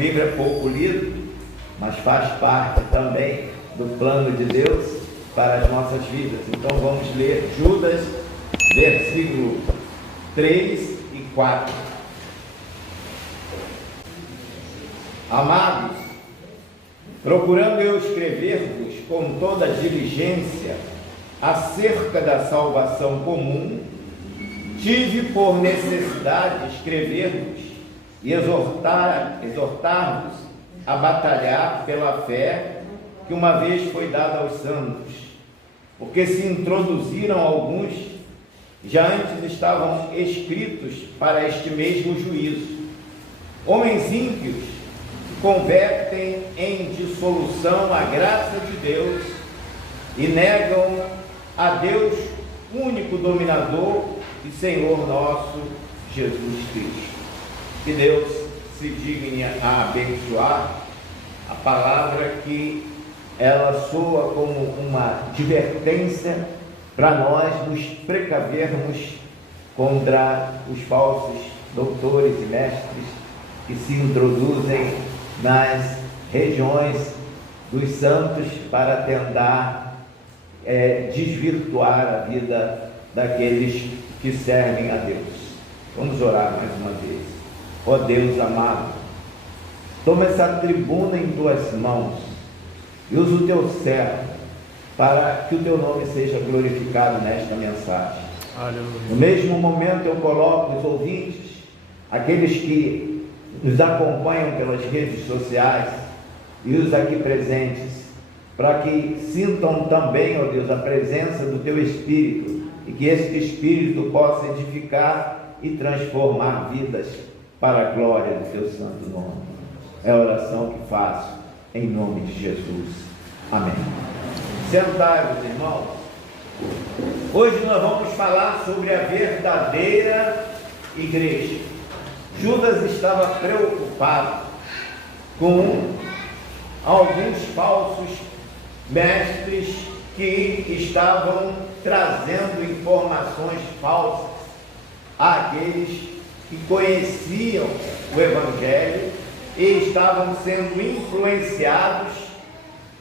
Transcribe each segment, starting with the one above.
livro é pouco lido, mas faz parte também do plano de Deus para as nossas vidas. Então vamos ler Judas, versículo 3 e 4. Amados, procurando eu escrever-vos com toda diligência acerca da salvação comum, tive por necessidade escrever-vos e exortar-vos a batalhar pela fé que uma vez foi dada aos santos, porque se introduziram alguns, já antes estavam escritos para este mesmo juízo, homens ímpios que convertem em dissolução a graça de Deus e negam a Deus, único dominador e Senhor nosso, Jesus Cristo. Que Deus se digne a abençoar a palavra, que ela soa como uma advertência para nós nos precavermos contra os falsos doutores e mestres que se introduzem nas regiões dos santos para tentar desvirtuar a vida daqueles que servem a Deus. Vamos orar mais uma vez. Ó Deus amado, toma essa tribuna em tuas mãos e usa o teu servo para que o teu nome seja glorificado nesta mensagem. Aleluia. No mesmo momento eu coloco os ouvintes, aqueles que nos acompanham pelas redes sociais e os aqui presentes, para que sintam também, ó Deus, a presença do teu Espírito e que esse Espírito possa edificar e transformar vidas para a glória do teu santo nome. É a oração que faço em nome de Jesus. Amém. Sentai-vos, irmãos. Hoje nós vamos falar sobre a verdadeira igreja. Judas estava preocupado com alguns falsos mestres que estavam trazendo informações falsas àqueles que conheciam o Evangelho e estavam sendo influenciados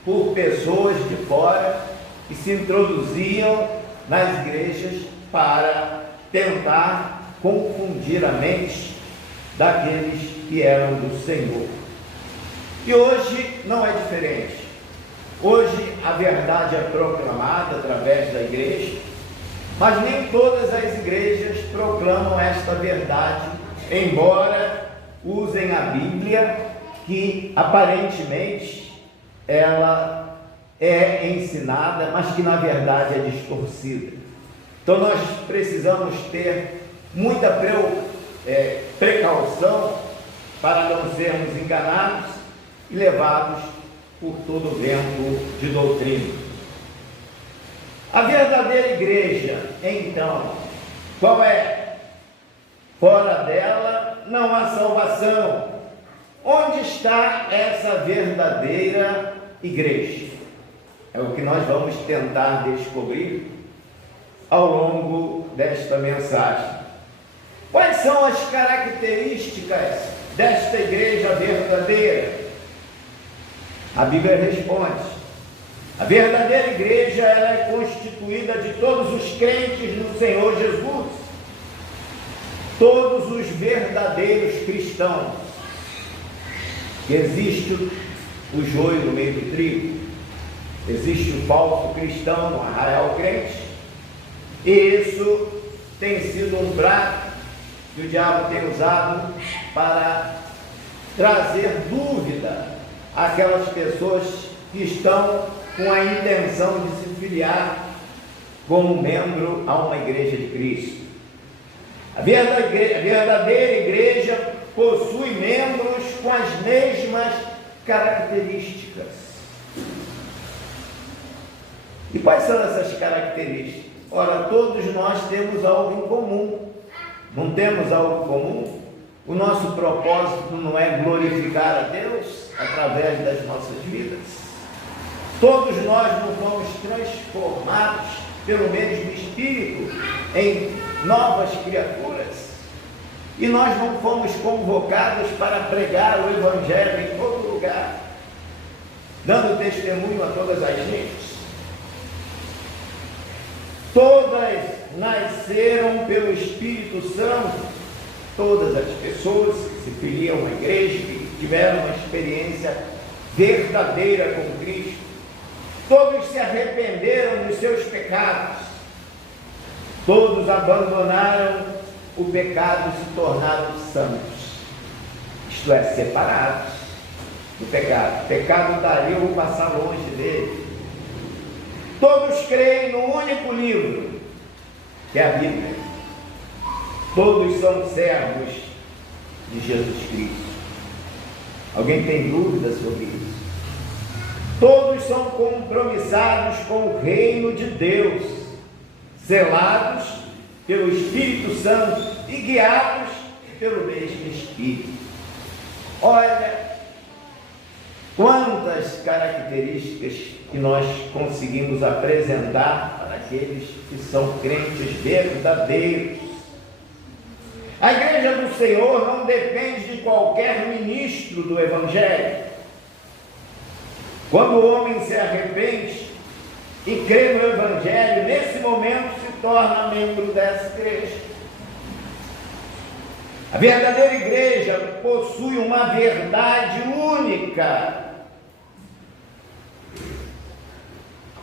por pessoas de fora que se introduziam nas igrejas para tentar confundir a mente daqueles que eram do Senhor. E hoje não é diferente. Hoje a verdade é proclamada através da igreja, mas nem todas as igrejas proclamam esta verdade, embora usem a Bíblia, que aparentemente ela é ensinada, mas que na verdade é distorcida. Então nós precisamos ter muita precaução para não sermos enganados e levados por todo o vento de doutrina. A verdadeira igreja, então, qual é? Fora dela não há salvação. Onde está essa verdadeira igreja? É o que nós vamos tentar descobrir ao longo desta mensagem. Quais são as características desta igreja verdadeira? A Bíblia responde: a verdadeira igreja, ela é constituída de todos os crentes no Senhor Jesus, todos os verdadeiros cristãos. Existe o joio no meio do trigo, existe o falso cristão no arraial crente, e isso tem sido um prato que o diabo tem usado para trazer dúvida àquelas pessoas que estão com a intenção de se filiar como membro a uma igreja de Cristo. A verdadeira igreja possui membros com as mesmas características. E quais são essas características? Ora, todos nós temos algo em comum. Não temos algo comum? O nosso propósito não é glorificar a Deus através das nossas vidas? Todos nós não fomos transformados pelo mesmo Espírito em novas criaturas? E nós não fomos convocados para pregar o Evangelho em todo lugar, dando testemunho a todas as gentes. Todas nasceram pelo Espírito Santo, todas as pessoas que se filiam à igreja, que tiveram uma experiência verdadeira com Cristo, todos se arrependeram dos seus pecados, todos abandonaram o pecado e se tornaram santos, isto é, separados do pecado. O pecado está ali, eu vou passar longe dele. Todos creem no único livro, que é a Bíblia. Todos são servos de Jesus Cristo. Alguém tem dúvida sobre isso? Todos são compromissados com o reino de Deus, selados pelo Espírito Santo e guiados pelo mesmo Espírito. Olha quantas características que nós conseguimos apresentar para aqueles que são crentes verdadeiros. A igreja do Senhor não depende de qualquer ministro do Evangelho. Quando o homem se arrepende e crê no Evangelho, nesse momento se torna membro dessa igreja. A verdadeira igreja possui uma verdade única.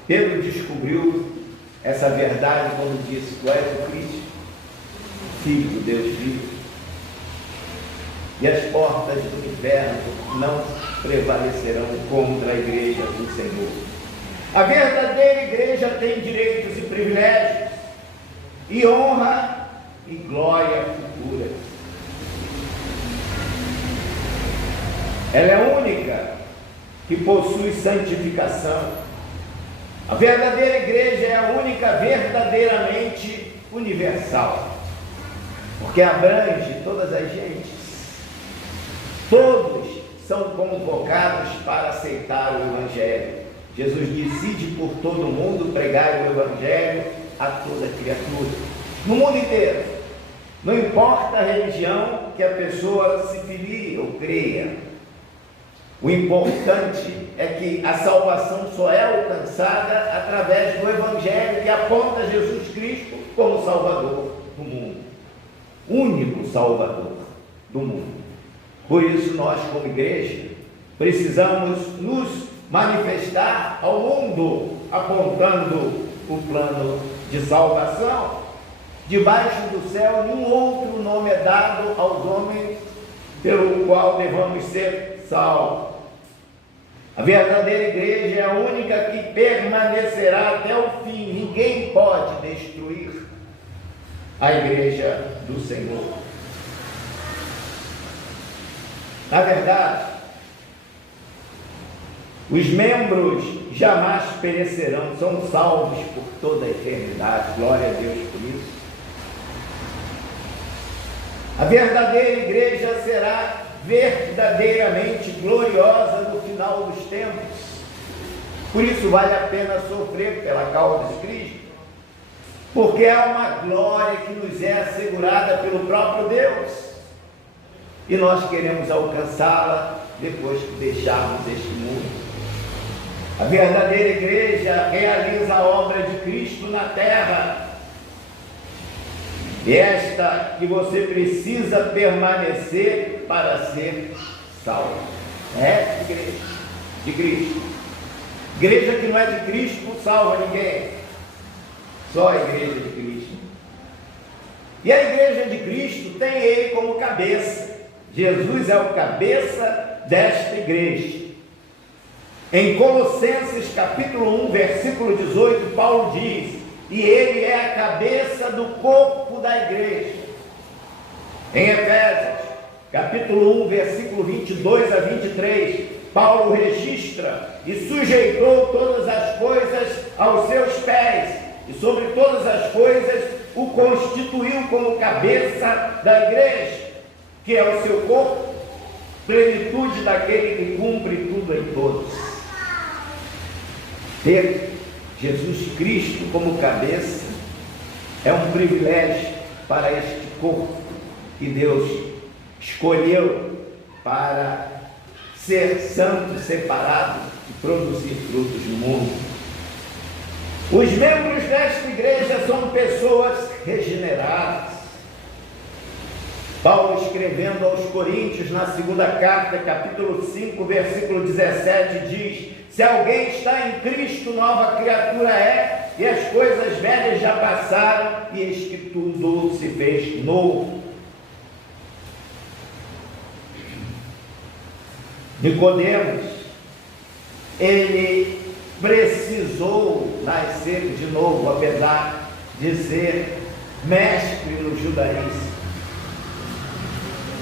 Pedro descobriu essa verdade quando disse: Tu és o Cristo, Filho do Deus vivo, e as portas do inferno não prevalecerão contra a igreja do Senhor. A verdadeira igreja tem direitos e privilégios, e honra e glória futura. Ela é única, que possui santificação. A verdadeira igreja é a única verdadeiramente universal, porque abrange todas as gentes. Todos são convocados para aceitar o Evangelho. Jesus disse: ide por todo o mundo pregar o Evangelho a toda criatura, no mundo inteiro. Não importa a religião que a pessoa se filie ou creia. O importante é que a salvação só é alcançada através do Evangelho, que aponta Jesus Cristo como Salvador do mundo, único Salvador do mundo. Por isso nós, como igreja, precisamos nos manifestar ao mundo, apontando o plano de salvação. Debaixo do céu nenhum outro nome é dado aos homens pelo qual devamos ser salvos. A verdadeira igreja é a única que permanecerá até o fim. Ninguém pode destruir a igreja do Senhor. Na verdade, os membros jamais perecerão, são salvos por toda a eternidade. Glória a Deus por isso. A verdadeira igreja será verdadeiramente gloriosa no final dos tempos. Por isso vale a pena sofrer pela causa de Cristo, porque é uma glória que nos é assegurada pelo próprio Deus, e nós queremos alcançá-la depois que deixarmos este mundo. A verdadeira igreja realiza a obra de Cristo na terra. Esta que você precisa permanecer para ser salvo. É igreja de Cristo. Igreja que não é de Cristo não salva ninguém. Só a igreja de Cristo. E a igreja de Cristo tem ele como cabeça. Jesus é o cabeça desta igreja. Em Colossenses capítulo 1, versículo 18, Paulo diz: e ele é a cabeça do corpo da igreja. Em Efésios, capítulo 1, versículo 22 a 23, Paulo registra: e sujeitou todas as coisas aos seus pés, e sobre todas as coisas o constituiu como cabeça da igreja, que é o seu corpo, plenitude daquele que cumpre tudo em todos. Ter Jesus Cristo como cabeça é um privilégio para este corpo, que Deus escolheu para ser santo, separado e produzir frutos no mundo. Os membros desta igreja são pessoas regeneradas. Paulo, escrevendo aos Coríntios, na segunda carta, capítulo 5, versículo 17, diz: se alguém está em Cristo, nova criatura é, e as coisas velhas já passaram, e eis que tudo se fez novo. Nicodemos, ele precisou nascer de novo, apesar de ser mestre no judaísmo.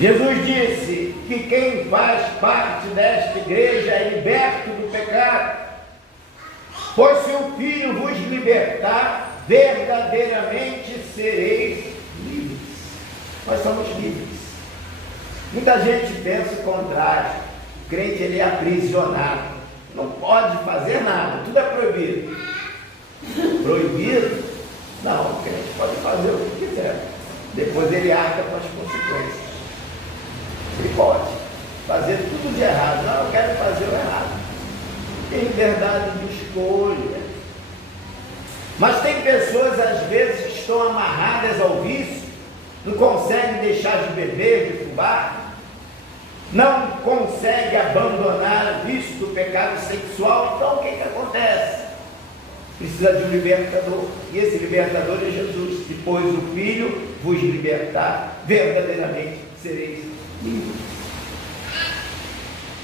Jesus disse que quem faz parte desta igreja é liberto do pecado, pois se o Filho vos libertar, verdadeiramente sereis livres. Nós somos livres. Muita gente pensa o contrário. O crente, ele é aprisionado, não pode fazer nada, tudo é proibido. Proibido? Não, o crente pode fazer o que quiser, depois ele arca com as consequências. Ele pode fazer tudo de errado. Não, eu quero fazer o errado. Tem liberdade de escolha. Mas tem pessoas, às vezes, que estão amarradas ao vício, não conseguem deixar de beber, de fumar, não conseguem abandonar o vício do pecado sexual. Então, o que acontece? Precisa de um libertador. E esse libertador é Jesus. Depois o Filho vos libertar, verdadeiramente sereis livres.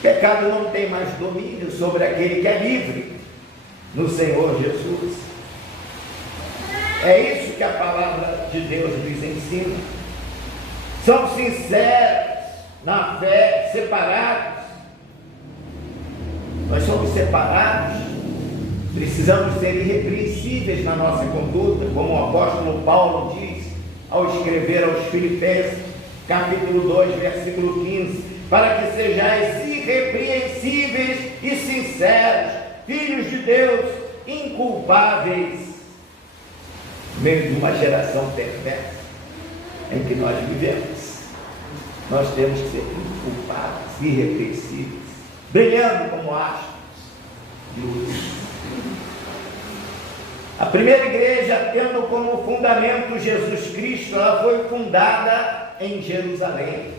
Pecado não tem mais domínio sobre aquele que é livre no Senhor Jesus. É isso que a palavra de Deus nos ensina. São sinceros na fé, separados. Nós somos separados, precisamos ser irrepreensíveis na nossa conduta, como o apóstolo Paulo diz ao escrever aos Filipenses, capítulo 2, versículo 15, para que sejais irrepreensíveis e sinceros, filhos de Deus, inculpáveis, no meio de uma geração perversa em que nós vivemos. Nós temos que ser inculpáveis, irrepreensíveis, brilhando como astros de luz. A primeira igreja, tendo como fundamento Jesus Cristo, ela foi fundada em Jerusalém.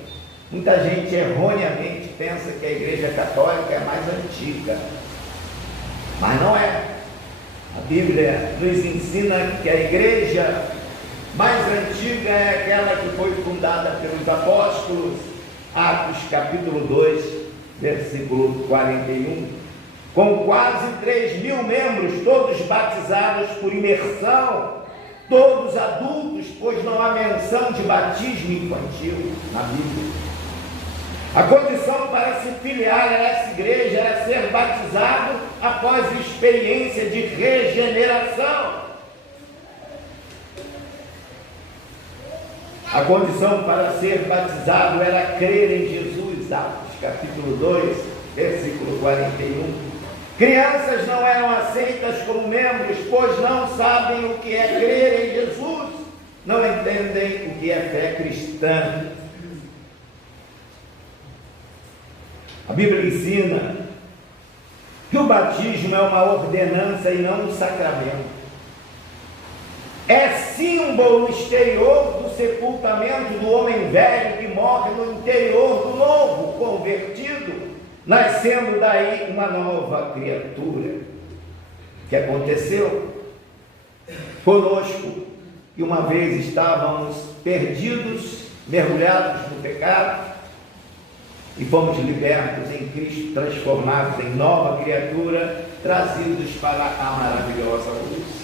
Muita gente erroneamente pensa que a igreja católica é a mais antiga, mas não é. A Bíblia nos ensina que a igreja mais antiga é aquela que foi fundada pelos apóstolos, Atos capítulo 2, versículo 41, com quase 3.000 membros, todos batizados por imersão, todos adultos, pois não há menção de batismo infantil na Bíblia. A condição para se filiar a essa igreja era ser batizado após experiência de regeneração. A condição para ser batizado era crer em Jesus, Atos capítulo 2, versículo 41. Crianças não eram aceitas como membros, pois não sabem o que é crer em Jesus, não entendem o que é fé cristã. A Bíblia ensina que o batismo é uma ordenança e não um sacramento. É símbolo exterior do sepultamento do homem velho que morre no interior do novo convertido, nascendo daí uma nova criatura. O que aconteceu conosco, que uma vez estávamos perdidos, mergulhados no pecado, e fomos libertos em Cristo, transformados em nova criatura, trazidos para a maravilhosa luz.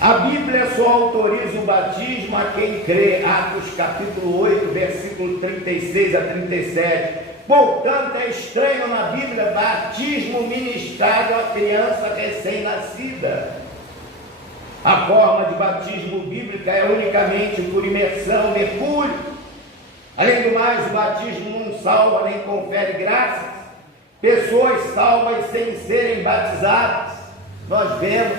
A Bíblia só autoriza o batismo a quem crê, Atos capítulo 8, versículo 36 a 37. Portanto, é estranho na Bíblia batismo ministrado à criança recém-nascida. A forma de batismo bíblica é unicamente por imersão, mergulho. Além do mais, o batismo não salva nem confere graças. Pessoas salvas sem serem batizadas. Nós vemos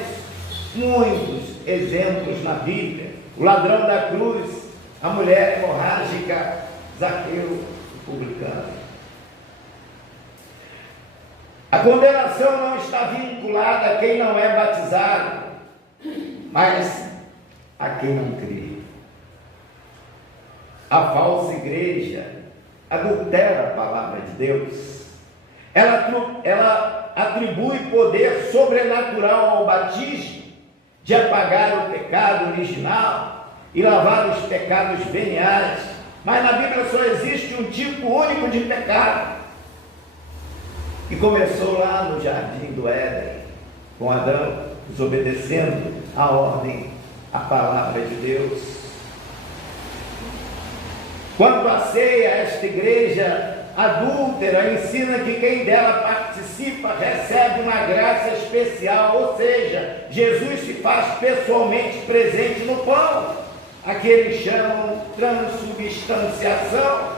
muitos exemplos na Bíblia. o ladrão da cruz, a mulher hemorrágica, Zaqueu, o publicano. A condenação não está vinculada a quem não é batizado, mas a quem não crê. A falsa igreja adultera a palavra de Deus. Ela atribui poder sobrenatural ao batismo, de apagar o pecado original e lavar os pecados veniais. Mas na Bíblia só existe um tipo único de pecado, que começou lá no jardim do Éden, com Adão desobedecendo a ordem, a palavra de Deus. Quanto à ceia, esta igreja adúltera ensina que quem dela participa recebe uma graça especial, ou seja, Jesus se faz pessoalmente presente no pão, a que eles chamam transubstanciação.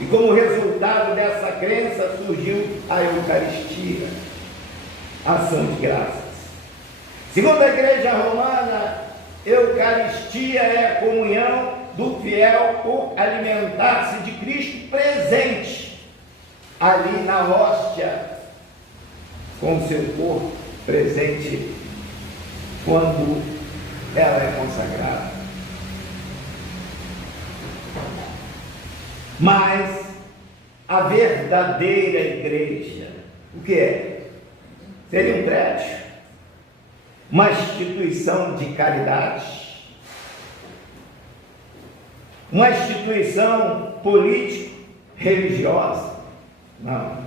E como resultado dessa crença surgiu a Eucaristia, a ação de graças. Segundo a Igreja Romana, Eucaristia é a comunhão do fiel por alimentar-se de Cristo presente ali na hóstia, com o seu corpo presente quando ela é consagrada. Mas a verdadeira igreja, o que é? Seria um prédio, uma instituição de caridade, uma instituição político-religiosa. Não.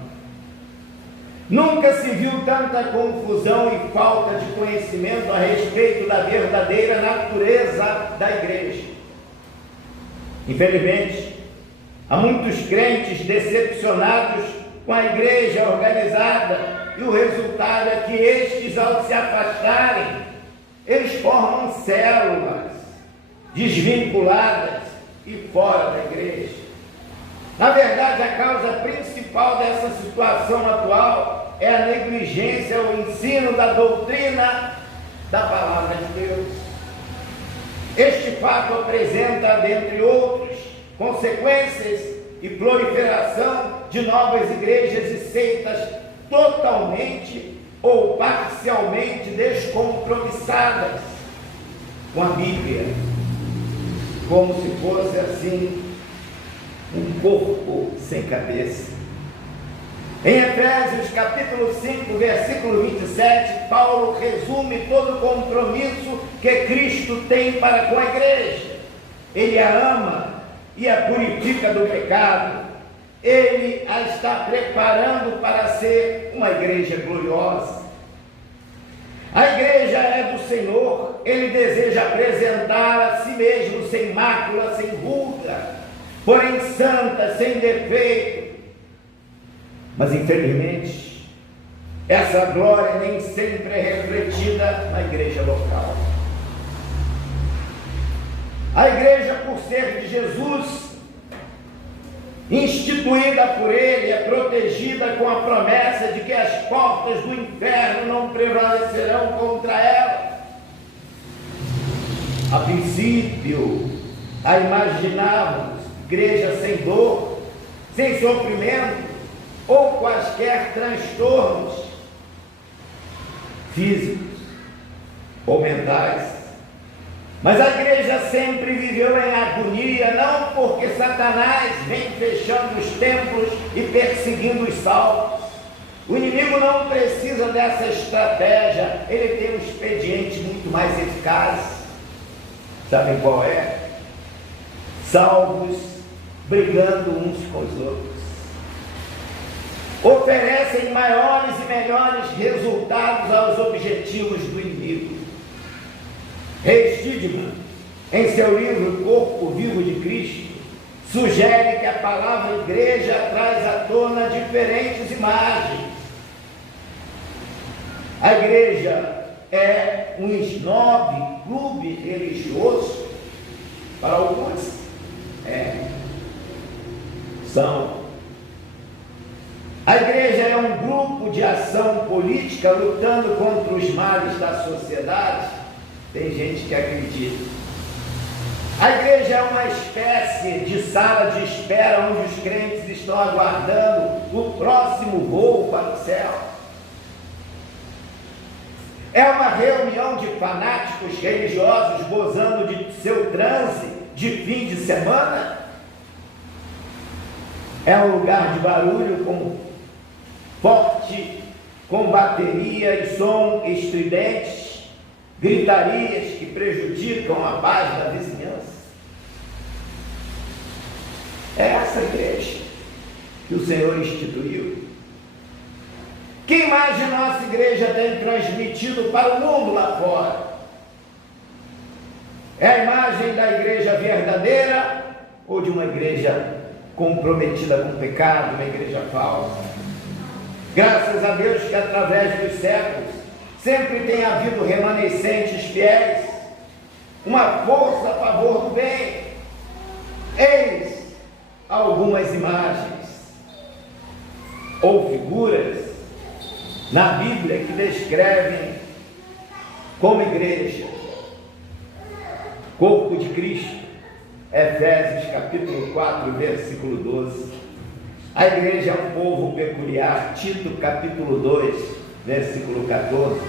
Nunca se viu tanta confusão e falta de conhecimento a respeito da verdadeira natureza da igreja. Infelizmente, há muitos crentes decepcionados com a igreja organizada, e o resultado é que estes, ao se afastarem, eles formam células desvinculadas e fora da igreja. Na verdade, a causa principal dessa situação atual é a negligência ao ensino da doutrina da palavra de Deus. Este fato apresenta, dentre outros, consequências e proliferação de novas igrejas e seitas totalmente ou parcialmente descompromissadas com a Bíblia, como se fosse assim um corpo sem cabeça. Em Efésios capítulo 5, versículo 27, Paulo resume todo o compromisso que Cristo tem para com a igreja. Ele a ama e a purifica do pecado. Ele a está preparando para ser uma igreja gloriosa. A igreja é do Senhor. Ele deseja apresentar a si mesmo sem mácula, sem ruga, porém santa, sem defeito. Mas infelizmente, essa glória nem sempre é refletida na igreja local. A igreja, por ser de Jesus, instituída por Ele, é protegida com a promessa de que as portas do inferno não prevalecerão contra ela. A princípio, a imaginávamos igreja sem dor, sem sofrimento, ou quaisquer transtornos físicos ou mentais. Mas a igreja sempre viveu em agonia, não porque Satanás vem fechando os templos e perseguindo os salvos. O inimigo não precisa dessa estratégia, ele tem um expediente muito mais eficaz. Sabem qual é? Salvos brigando uns com os outros. Oferecem maiores e melhores resultados aos objetivos do inimigo. Rei Stidman, em seu livro Corpo Vivo de Cristo, sugere que a palavra igreja traz à tona diferentes imagens. A igreja é um snob, clube religioso, para alguns são. A igreja é um grupo de ação política lutando contra os males da sociedade. Tem gente que acredita. A igreja é uma espécie de sala de espera onde os crentes estão aguardando o próximo voo para o céu. É uma reunião de fanáticos religiosos gozando de seu transe de fim de semana. É um lugar de barulho forte, com bateria e som estridentes, gritarias que prejudicam a paz da vizinhança. É essa igreja que o Senhor instituiu. Que imagem nossa igreja tem transmitido para o mundo lá fora? É a imagem da igreja verdadeira ou de uma igreja comprometida com o pecado, uma igreja falsa? Graças a Deus que através dos séculos sempre tem havido remanescentes fiéis, uma força a favor do bem. Eis algumas imagens ou figuras na Bíblia que descrevem como igreja, corpo de Cristo. Efésios capítulo 4, versículo 12. A igreja é um povo peculiar. Tito capítulo 2, versículo 14.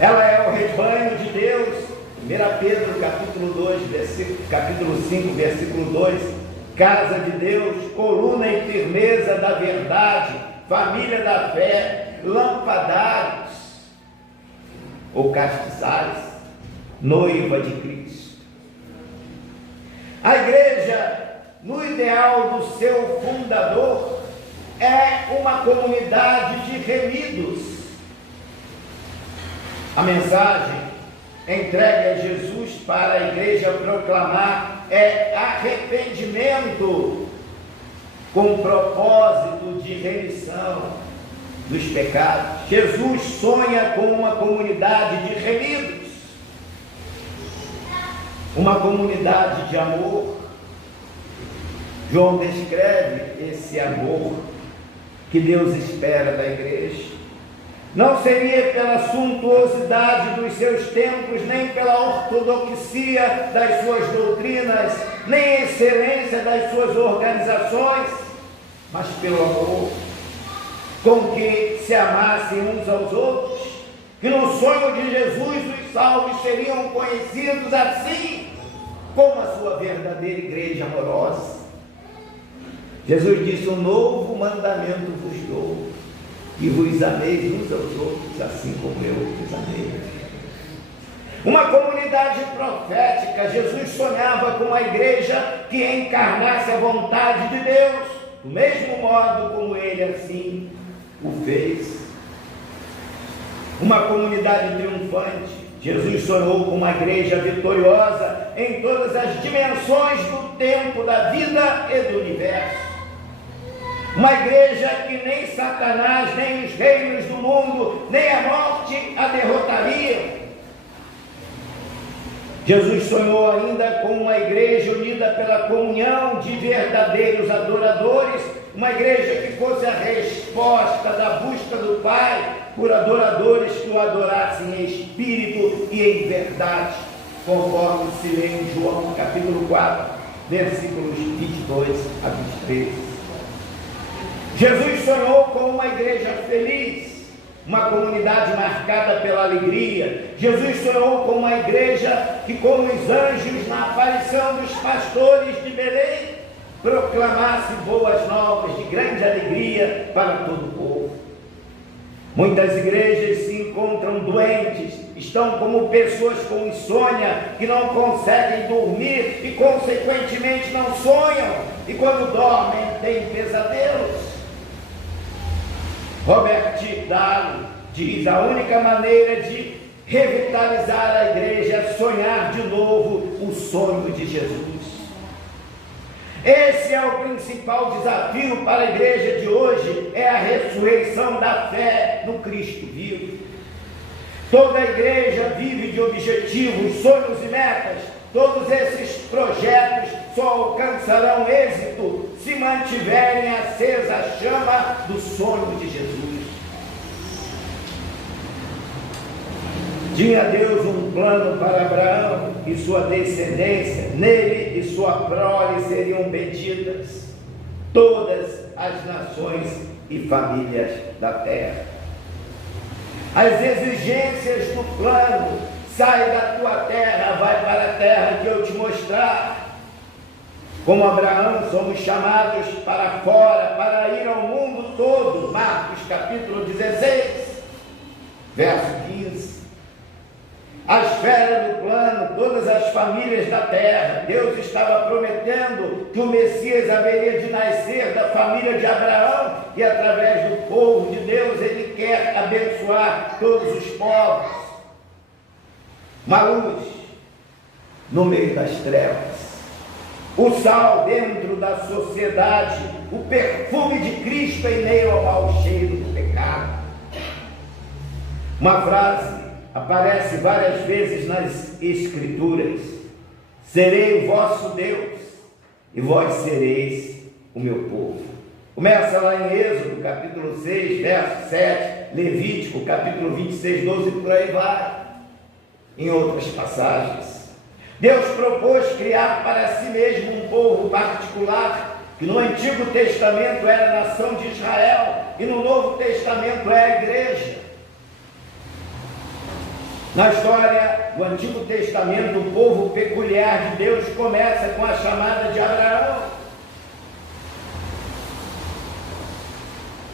Ela é o rebanho de Deus. 1 Pedro capítulo 2, capítulo 5, versículo 2. Casa de Deus, coluna e firmeza da verdade, família da fé, lampadários ou castiçais, noiva de Cristo. A igreja, no ideal do seu fundador, é uma comunidade de remidos. A mensagem entregue a Jesus para a igreja proclamar é arrependimento com propósito de remissão dos pecados. Jesus sonha com uma comunidade de remidos, uma comunidade de amor. João descreve esse amor que Deus espera da igreja. Não seria pela suntuosidade dos seus templos, nem pela ortodoxia das suas doutrinas, nem excelência das suas organizações, mas pelo amor com que se amassem uns aos outros, que no sonho de Jesus os salvos seriam conhecidos assim como a sua verdadeira igreja amorosa. Jesus disse: um novo mandamento vos dou, que vos ameis uns aos outros, assim como eu vos amei. Uma comunidade profética. Jesus sonhava com uma igreja que encarnasse a vontade de Deus, do mesmo modo como ele assim o fez. Uma comunidade triunfante. Jesus sonhou com uma igreja vitoriosa em todas as dimensões do tempo, da vida e do universo. Uma igreja que nem Satanás, nem os reinos do mundo, nem a morte a derrotariam. Jesus sonhou ainda com uma igreja unida pela comunhão de verdadeiros adoradores, uma igreja que fosse a resposta da busca do Pai por adoradores que o adorassem em espírito e em verdade, conforme se lê em João capítulo 4, versículos 22 a 23. Jesus sonhou com uma igreja feliz, uma comunidade marcada pela alegria. Jesus sonhou com uma igreja que, como os anjos na aparição dos pastores de Belém, proclamasse boas novas de grande alegria para todo o povo. Muitas igrejas se encontram doentes, estão como pessoas com insônia, que não conseguem dormir e consequentemente não sonham, e quando dormem têm pesadelos. Robert Daly diz: a única maneira de revitalizar a igreja é sonhar de novo o sonho de Jesus. Esse é o principal desafio para a igreja de hoje, é a ressurreição da fé no Cristo vivo. Toda a igreja vive de objetivos, sonhos e metas. Todos esses projetos só alcançarão êxito se mantiverem acesa a chama do sonho de Jesus. Tinha Deus um plano para e sua descendência, nele e sua prole seriam benditas todas as nações e famílias da terra. As exigências do plano: sai da tua terra, vai para a terra que eu te mostrar. Como Abraão, somos chamados para fora, para ir ao mundo todo. Marcos capítulo 16, verso 15. A esfera do plano, todas as famílias da terra. Deus estava prometendo que o Messias haveria de nascer da família de Abraão, e através do povo de Deus Ele quer abençoar todos os povos. Uma luz no meio das trevas, o sal dentro da sociedade, o perfume de Cristo em meio ao mau cheiro do pecado. Uma frase aparece várias vezes nas Escrituras: serei o vosso Deus e vós sereis o meu povo. Começa lá em Êxodo capítulo 6, verso 7, Levítico capítulo 26, 12, e por aí vai. Em outras passagens, Deus propôs criar para si mesmo um povo particular, que no Antigo Testamento era a nação de Israel, e no Novo Testamento é a igreja. Na história do Antigo Testamento, o povo peculiar de Deus começa com a chamada de Abraão.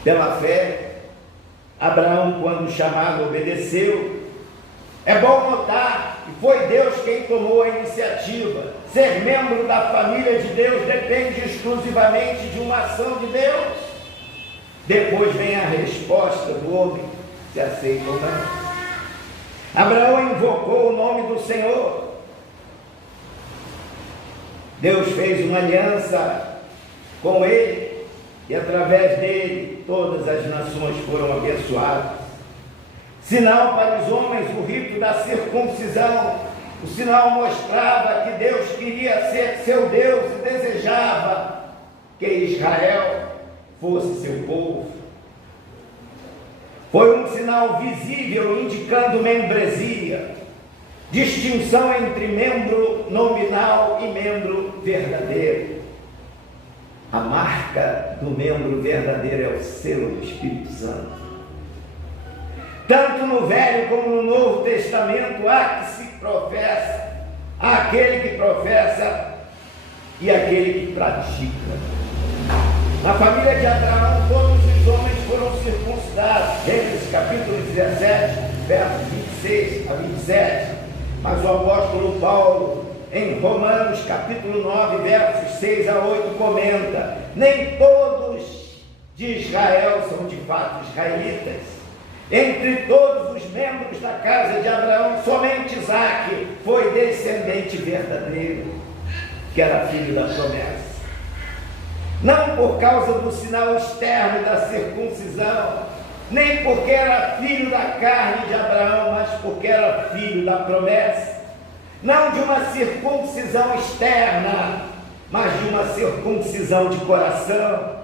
Pela fé, Abraão, quando chamado, obedeceu. É bom notar que foi Deus quem tomou a iniciativa. Ser membro da família de Deus depende exclusivamente de uma ação de Deus. Depois vem a resposta do homem, se aceita ou não. Abraão invocou o nome do Senhor. Deus fez uma aliança com ele, e através dele todas as nações foram abençoadas. Sinal para os homens o rito da circuncisão. O sinal mostrava que Deus queria ser seu Deus e desejava que Israel fosse seu povo. Foi um sinal visível indicando membresia, distinção entre membro nominal e membro verdadeiro. A marca do membro verdadeiro é o selo do Espírito Santo. Tanto no Velho como no Novo Testamento há que se professa, há aquele que professa e aquele que pratica. Na família de Abraão, todos os homens foram circuncidados. Gênesis capítulo 17, versos 26 a 27. Mas o apóstolo Paulo, em Romanos capítulo 9, versos 6 a 8, comenta: nem todos de Israel são de fato israelitas. Entre todos os membros da casa de Abraão, somente Isaque foi descendente verdadeiro, que era filho da promessa. Não por causa do sinal externo da circuncisão, nem porque era filho da carne de Abraão, mas porque era filho da promessa. Não de uma circuncisão externa, mas de uma circuncisão de coração.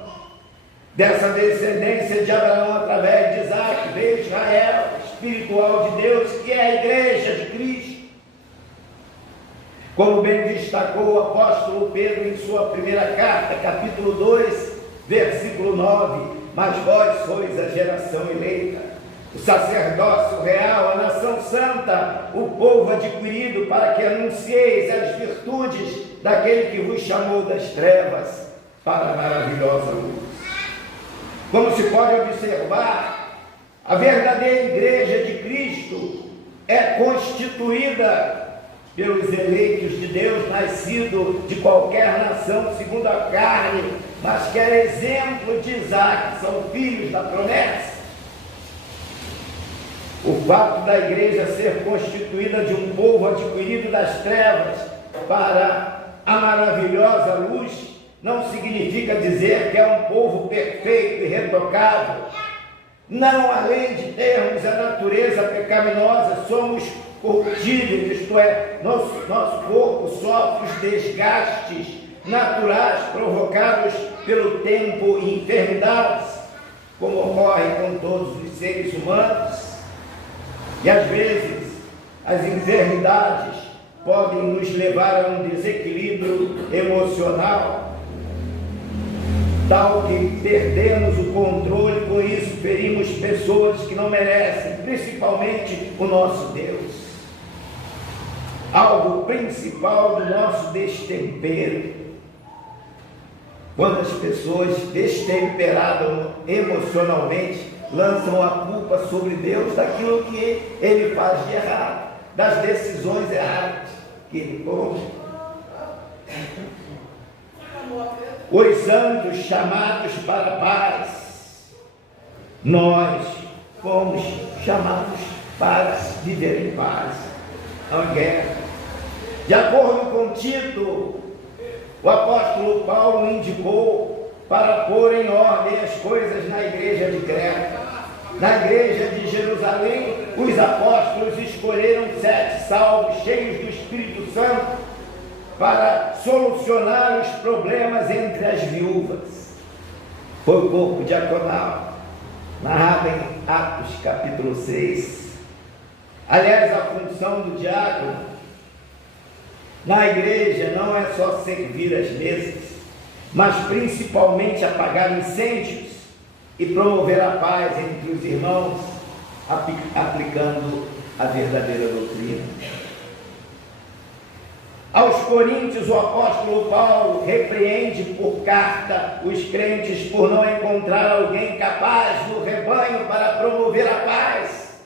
Dessa descendência de Abraão, através de Isaque, veio Israel espiritual de Deus, que é a igreja de Cristo. Como bem destacou o apóstolo Pedro em sua primeira carta, capítulo 2, versículo 9: mas vós sois a geração eleita, o sacerdócio real, a nação santa, o povo adquirido, para que anuncieis as virtudes daquele que vos chamou das trevas para a maravilhosa luz. Como se pode observar, a verdadeira igreja de Cristo é constituída pelos eleitos de Deus, nascido de qualquer nação segundo a carne, mas que é exemplo de Isaque, são filhos da promessa. O fato da igreja ser constituída de um povo adquirido das trevas para a maravilhosa luz não significa dizer que é um povo perfeito e irretocável. Não, além de termos a natureza pecaminosa, somos corruptíveis, isto é, nosso corpo sofre os desgastes naturais provocados pelo tempo e enfermidades, como ocorre com todos os seres humanos. E às vezes as enfermidades podem nos levar a um desequilíbrio emocional, tal que perdemos o controle, com isso ferimos pessoas que não merecem, principalmente o nosso Deus. Algo principal do nosso destempero. Quando as pessoas destemperadas emocionalmente lançam a culpa sobre Deus daquilo que Ele faz de errado, das decisões erradas que Ele toma. Os santos chamados para a paz, nós fomos chamados para viver em paz, não em guerra. De acordo com Tito, o apóstolo Paulo indicou para pôr em ordem as coisas na igreja de Creta. Na igreja de Jerusalém, os apóstolos escolheram 7 salvos cheios do Espírito Santo para solucionar os problemas entre as viúvas. Foi o corpo diaconal, narrado em Atos capítulo 6. Aliás, a função do diácono na igreja não é só servir as mesas, mas principalmente apagar incêndios e promover a paz entre os irmãos, aplicando a verdadeira doutrina. Aos Coríntios, o apóstolo Paulo repreende por carta os crentes por não encontrar alguém capaz no rebanho para promover a paz.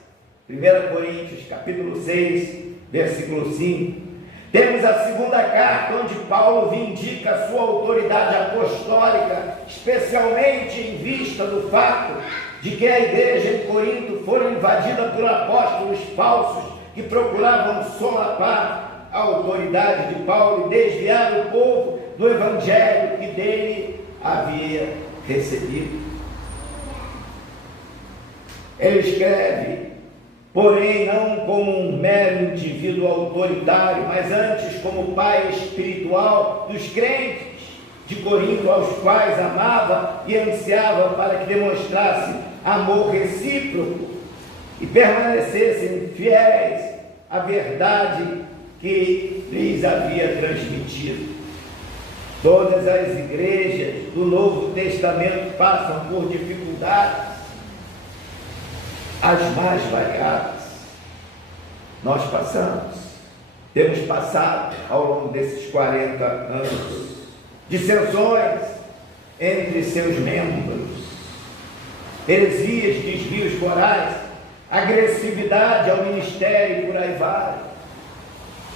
1 Coríntios capítulo 6, versículo 5. Temos a segunda carta, onde Paulo vindica a sua autoridade apostólica, especialmente em vista do fato de que a igreja em Corinto foi invadida por apóstolos falsos que procuravam solapar a autoridade de Paulo e desviar o povo do evangelho que dele havia recebido. Ele escreve: porém não como um mero indivíduo autoritário, mas antes como pai espiritual dos crentes de Corinto, aos quais amava e ansiava para que demonstrasse amor recíproco e permanecessem fiéis à verdade que lhes havia transmitido. Todas as igrejas do Novo Testamento passam por dificuldades, as mais variadas. Nós temos passado ao longo desses 40 anos, dissensões entre seus membros, heresias, desvios morais, agressividade ao ministério e por aí vai.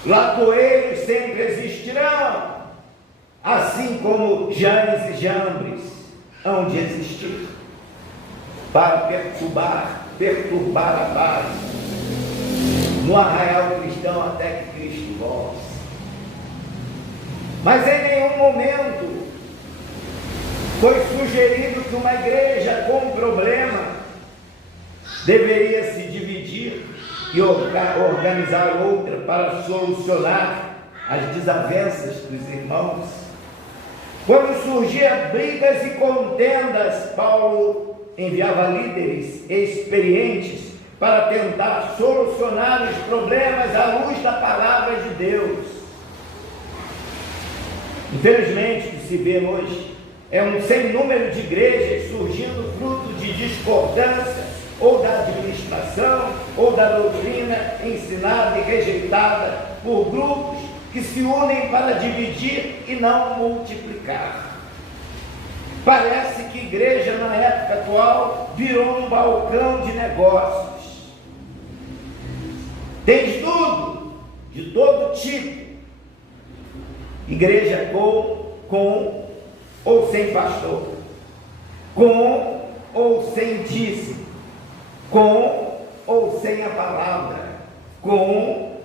Latoeiros sempre existirão, assim como Janes e Jambres hão de existir, para perturbar a paz no arraial cristão até que Cristo volte. Mas em nenhum momento foi sugerido que uma igreja com problema deveria se dividir e organizar outra para solucionar as desavenças dos irmãos. Quando surgiam brigas e contendas, Paulo enviava líderes experientes para tentar solucionar os problemas à luz da palavra de Deus. Infelizmente, o que se vê hoje é um sem número de igrejas surgindo fruto de discordância ou da administração ou da doutrina ensinada e rejeitada por grupos que se unem para dividir e não multiplicar. Parece que igreja na época atual virou um balcão de negócios. Tem tudo, de todo tipo. Igreja com ou sem pastor, com ou sem dízimo, com ou sem a palavra, com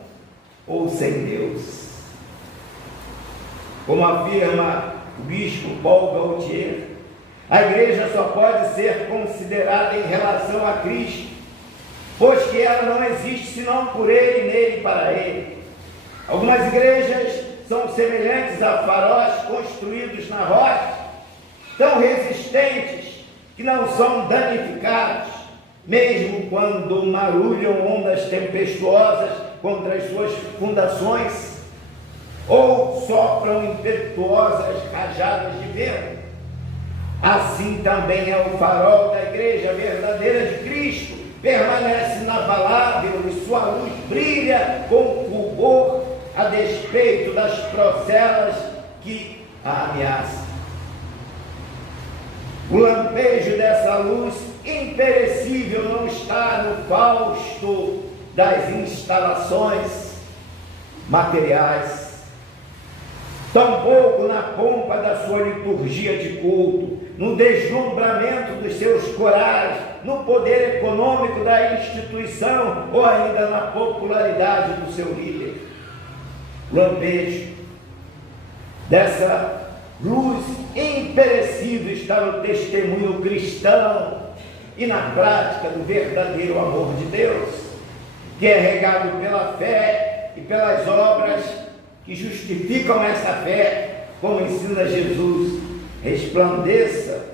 ou sem Deus. Como afirma o bispo Paul Gaultier, a igreja só pode ser considerada em relação a Cristo, pois que ela não existe senão por Ele, nele e para Ele. Algumas igrejas são semelhantes a faróis construídos na rocha, tão resistentes que não são danificados, mesmo quando marulham ondas tempestuosas contra as suas fundações, ou sopram impetuosas rajadas de vento. Assim também é o farol da igreja verdadeira de Cristo, permanece inabalável e sua luz brilha com fulgor a despeito das procelas que a ameaçam. O lampejo dessa luz imperecível não está no fausto das instalações materiais, tampouco na pompa da sua liturgia de culto, no deslumbramento dos seus corais, no poder econômico da instituição ou ainda na popularidade do seu líder. O lampejo dessa luz imperecível está no testemunho cristão e na prática do verdadeiro amor de Deus, que é regado pela fé e pelas obras que justificam essa fé, como ensina Jesus. Resplandeça,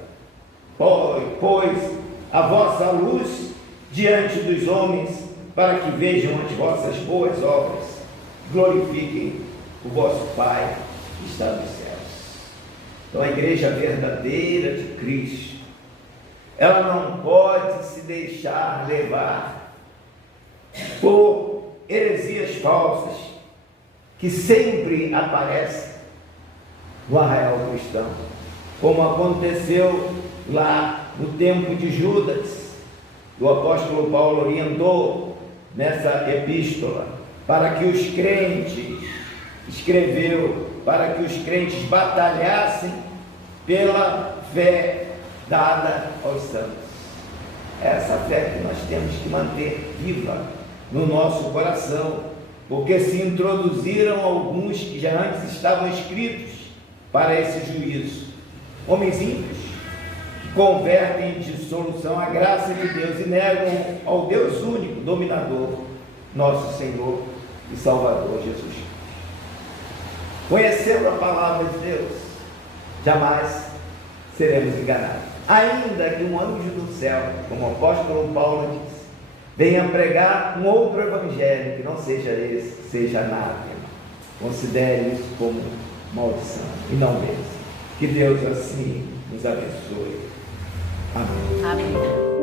pois, a vossa luz diante dos homens, para que vejam as vossas boas obras, glorifiquem o vosso Pai que está nos céus. Então a igreja verdadeira de Cristo, ela não pode se deixar levar por heresias falsas que sempre aparecem no arraial cristão, como aconteceu lá no tempo de Judas. O apóstolo Paulo orientou nessa epístola para que os crentes, escreveu para que os crentes batalhassem pela fé dada aos santos. Essa fé que nós temos que manter viva no nosso coração, porque se introduziram alguns que já antes estavam escritos para esse juízo, homens ímpios, que convertem em dissolução a graça de Deus e negam ao Deus único, dominador, nosso Senhor e Salvador Jesus Cristo. Conhecendo a palavra de Deus, jamais seremos enganados. Ainda que um anjo do céu, como o apóstolo Paulo diz, venha pregar um outro evangelho que não seja esse, seja anátema, considere isso como maldição e não bênção. Que Deus assim nos abençoe. Amém. Amém.